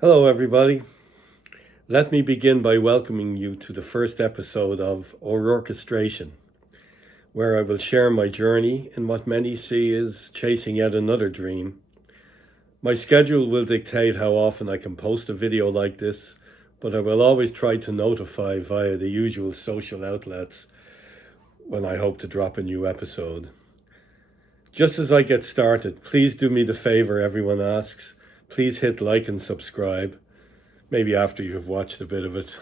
Hello, everybody. Let me begin by welcoming you to the first episode of ORourkestration, where I will share my journey in what many see as chasing yet another dream. My schedule will dictate how often I can post a video like this, but I will always try to notify via the usual social outlets when I hope to drop a new episode. Just as I get started, please do me the favor everyone asks. Please hit like and subscribe, maybe after you have watched a bit of it.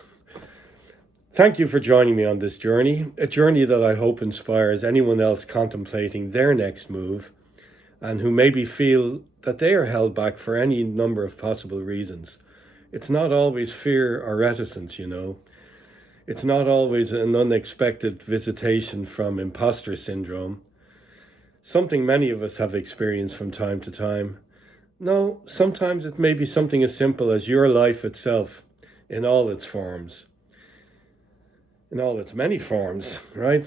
Thank you for joining me on this journey, a journey that I hope inspires anyone else contemplating their next move and who maybe feel that they are held back for any number of possible reasons. It's not always fear or reticence, It's not always an unexpected visitation from imposter syndrome, something many of us have experienced from time to time. No, sometimes it may be something as simple as your life itself in all its forms, in all its many forms, right?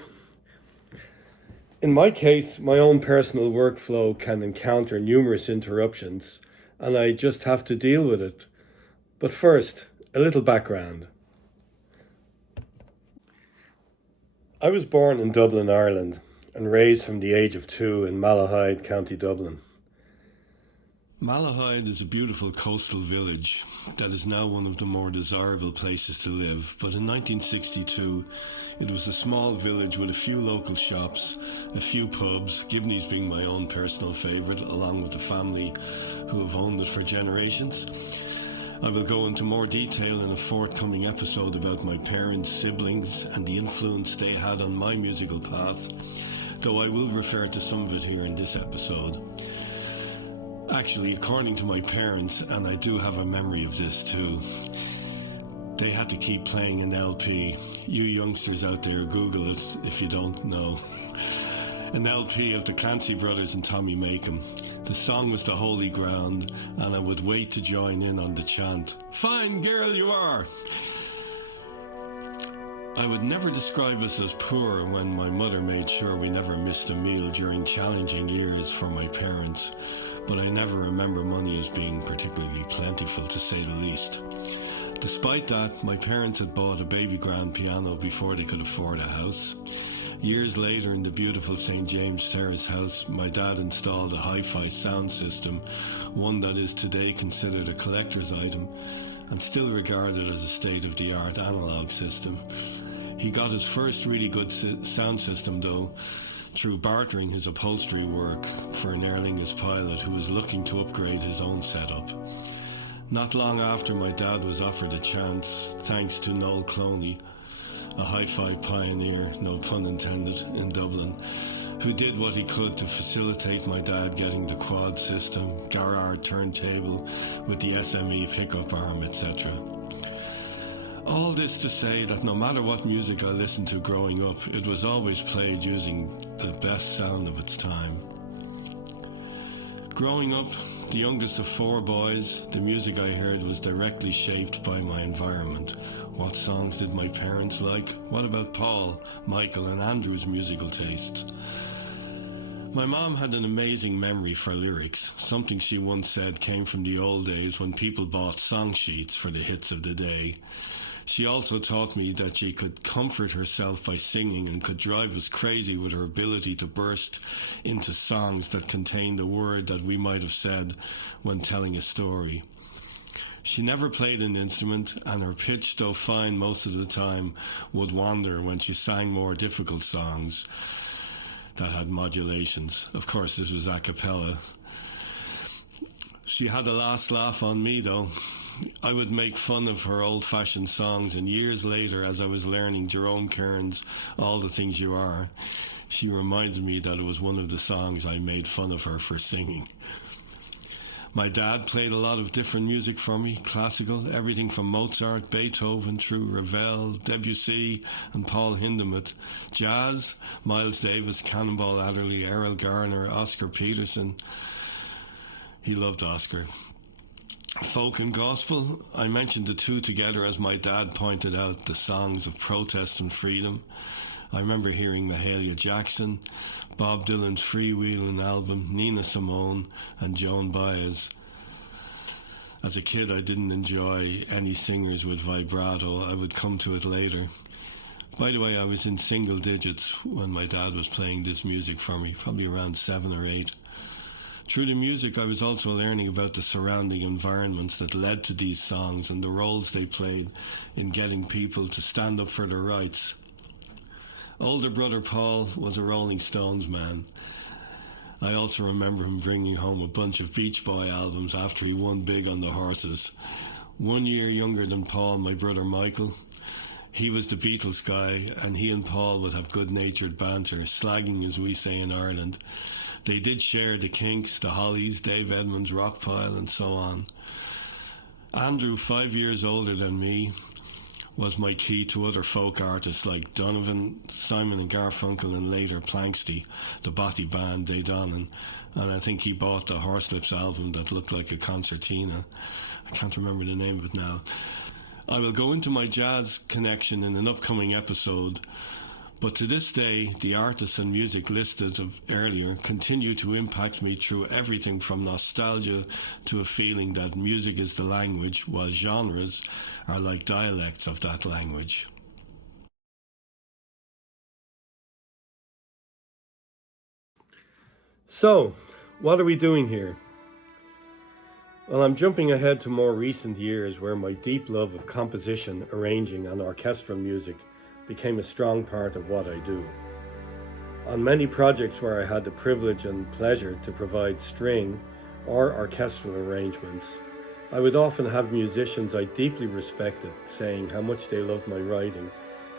In my case, my own personal workflow can encounter numerous interruptions, and I just have to deal with it. But first, a little background. I was born in Dublin, Ireland, and raised from the age of 2 in Malahide, County Dublin. Malahide is a beautiful coastal village that is now one of the more desirable places to live, but in 1962 it was a small village with a few local shops, a few pubs, Gibney's being my own personal favourite, along with the family who have owned it for generations. I will go into more detail in a forthcoming episode about my parents, siblings and the influence they had on my musical path, though I will refer to some of it here in this episode. Actually, according to my parents, and I do have a memory of this too, they had to keep playing an LP. You youngsters out there, Google it if you don't know. An LP of the Clancy Brothers and Tommy Makem. The song was The Holy Ground, and I would wait to join in on the chant, "Fine girl you are!" I would never describe us as poor when my mother made sure we never missed a meal during challenging years for my parents, but I never remember money as being particularly plentiful, to say the least. Despite that, my parents had bought a baby grand piano before they could afford a house. Years later, in the beautiful St. James Terrace house, my dad installed a hi-fi sound system, one that is today considered a collector's item and still regarded as a state-of-the-art analog system. He got his first really good sound system, though, through bartering his upholstery work for an Aer Lingus pilot who was looking to upgrade his own setup. Not long after, my dad was offered a chance, thanks to Noel Cloney, a hi-fi pioneer, no pun intended, in Dublin, who did what he could to facilitate my dad getting the quad system, Garrard turntable with the SME pickup arm, etc. All this to say that no matter what music I listened to growing up, it was always played using the best sound of its time. Growing up, the youngest of 4 boys, the music I heard was directly shaped by my environment. What songs did my parents like? What about Paul, Michael and Andrew's musical tastes? My mom had an amazing memory for lyrics. Something she once said came from the old days when people bought song sheets for the hits of the day. She also taught me that she could comfort herself by singing and could drive us crazy with her ability to burst into songs that contained a word that we might have said when telling a story. She never played an instrument, and her pitch, though fine most of the time, would wander when she sang more difficult songs that had modulations. Of course, this was a cappella. She had a last laugh on me, though. I would make fun of her old-fashioned songs, and years later, as I was learning Jerome Kern's All the Things You Are, she reminded me that it was one of the songs I made fun of her for singing. My dad played a lot of different music for me, classical, everything from Mozart, Beethoven, through Ravel, Debussy and Paul Hindemith, jazz, Miles Davis, Cannonball Adderley, Errol Garner, Oscar Peterson. He loved Oscar. Folk and gospel, I mentioned the two together as my dad pointed out, the songs of protest and freedom. I remember hearing Mahalia Jackson, Bob Dylan's Freewheeling album, Nina Simone and Joan Baez. As a kid, I didn't enjoy any singers with vibrato. I would come to it later. By the way, I was in single digits when my dad was playing this music for me, probably around 7 or 8. Through the music, I was also learning about the surrounding environments that led to these songs and the roles they played in getting people to stand up for their rights. Older brother Paul was a Rolling Stones man. I also remember him bringing home a bunch of Beach Boy albums after he won big on the horses. 1 year younger than Paul, my brother Michael. He was the Beatles guy, and he and Paul would have good-natured banter, slagging as we say in Ireland. They did share the Kinks, the Hollies, Dave Edmunds, Rockpile, and so on. Andrew, 5 years older than me, was my key to other folk artists like Donovan, Simon and Garfunkel, and later Planxty, the Botty Band, Day Donan, and I think he bought the Horselips album that looked like a concertina. I can't remember the name of it now. I will go into my jazz connection in an upcoming episode, but to this day, the artists and music listed earlier continue to impact me through everything from nostalgia to a feeling that music is the language, while genres are like dialects of that language. So, what are we doing here? Well, I'm jumping ahead to more recent years where my deep love of composition, arranging and orchestral music became a strong part of what I do. On many projects where I had the privilege and pleasure to provide string or orchestral arrangements, I would often have musicians I deeply respected saying how much they loved my writing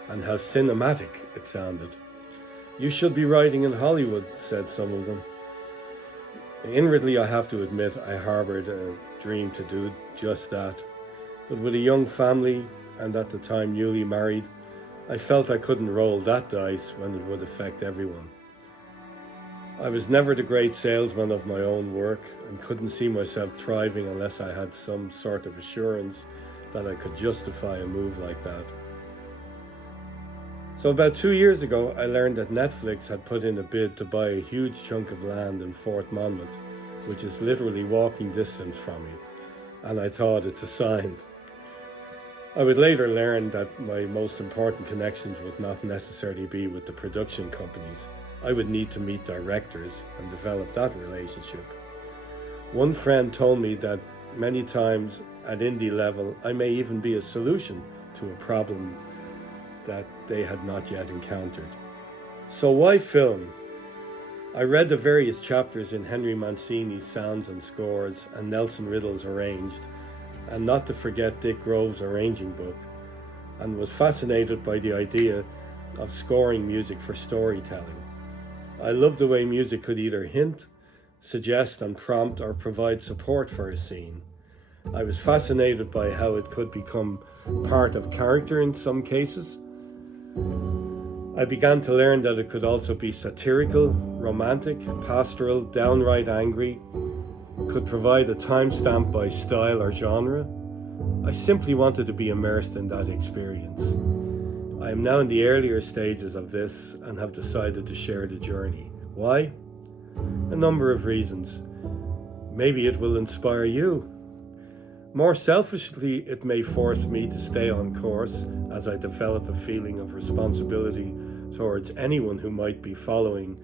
and how cinematic it sounded. "You should be writing in Hollywood," said some of them. Inwardly, I have to admit, I harbored a dream to do just that. But with a young family and at the time newly married, I felt I couldn't roll that dice when it would affect everyone. I was never the great salesman of my own work and couldn't see myself thriving unless I had some sort of assurance that I could justify a move like that. So about 2 years ago, I learned that Netflix had put in a bid to buy a huge chunk of land in Fort Monmouth, which is literally walking distance from me, and I thought it's a sign. I would later learn that my most important connections would not necessarily be with the production companies. I would need to meet directors and develop that relationship. One friend told me that many times at indie level, I may even be a solution to a problem that they had not yet encountered. So why film? I read the various chapters in Henry Mancini's Sounds and Scores and Nelson Riddle's Arranged, and not to forget Dick Grove's arranging book, and was fascinated by the idea of scoring music for storytelling. I loved the way music could either hint, suggest and prompt or provide support for a scene. I was fascinated by how it could become part of character in some cases. I began to learn that it could also be satirical, romantic, pastoral, downright angry, could provide a timestamp by style or genre. I simply wanted to be immersed in that experience. I am now in the earlier stages of this and have decided to share the journey. Why? A number of reasons. Maybe it will inspire you. More selfishly, it may force me to stay on course as I develop a feeling of responsibility towards anyone who might be following.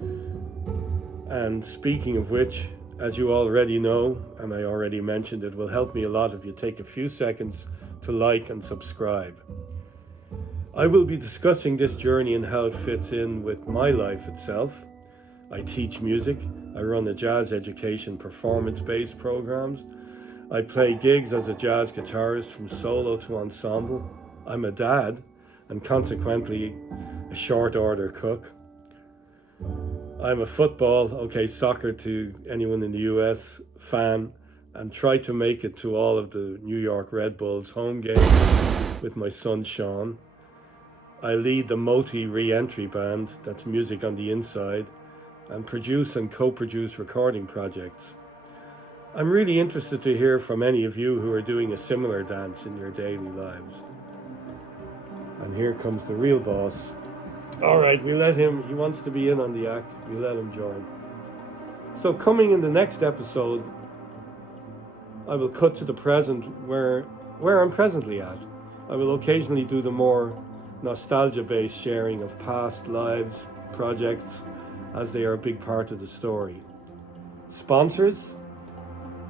And speaking of which, as you already know, and I already mentioned, it will help me a lot if you take a few seconds to like and subscribe. I will be discussing this journey and how it fits in with my life itself. I teach music, I run a jazz education performance-based programs, I play gigs as a jazz guitarist from solo to ensemble. I'm a dad and consequently a short order cook. I'm a soccer to anyone in the US fan, and try to make it to all of the New York Red Bulls home games with my son Sean. I lead the Moti re-entry band, that's Music on the Inside, and produce and co-produce recording projects. I'm really interested to hear from any of you who are doing a similar dance in your daily lives. And here comes the real boss. All right, we let him, he wants to be in on the act, we let him join. So coming in the next episode, I will cut to the present where I'm presently at. I will occasionally do the more nostalgia-based sharing of past lives, projects, as they are a big part of the story. Sponsors?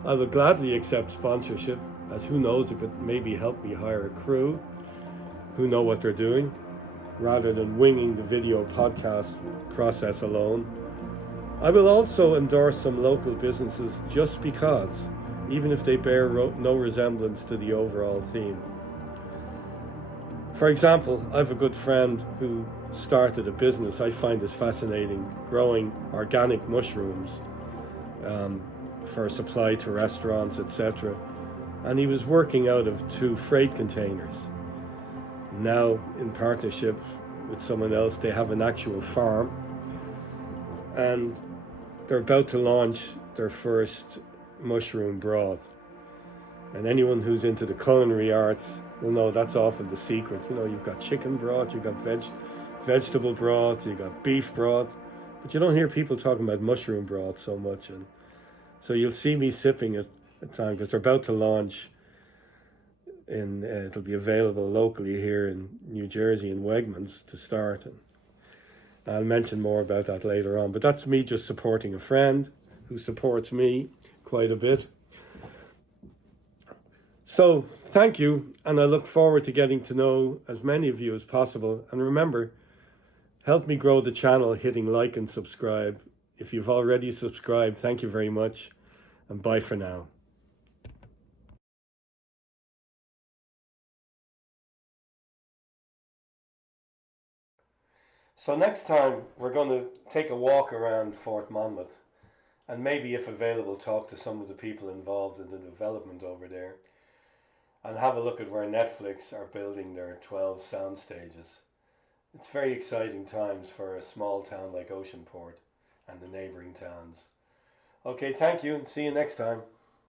I will gladly accept sponsorship, as who knows, it could maybe help me hire a crew who know what they're doing, rather than winging the video podcast process alone. I will also endorse some local businesses just because, even if they bear no resemblance to the overall theme. For example, I have a good friend who started a business I find is fascinating, growing organic mushrooms for supply to restaurants, etc. And he was working out of 2 freight containers. Now, in partnership with someone else, they have an actual farm, and they're about to launch their first mushroom broth. And anyone who's into the culinary arts will know that's often the secret. You know, you've got chicken broth, you've got vegetable broth, you've got beef broth, but you don't hear people talking about mushroom broth so much. And so you'll see me sipping it at time, because they're about to launch it'll be available locally here in New Jersey in Wegmans to start. And I'll mention more about that later on, but that's me just supporting a friend who supports me quite a bit. So thank you, and I look forward to getting to know as many of you as possible. And remember, help me grow the channel hitting like and subscribe. If you've already subscribed, thank you very much, and bye for now. So next time we're going to take a walk around Fort Monmouth, and maybe, if available, talk to some of the people involved in the development over there, and have a look at where Netflix are building their 12 sound stages. It's very exciting times for a small town like Oceanport and the neighbouring towns. Okay, thank you, and see you next time.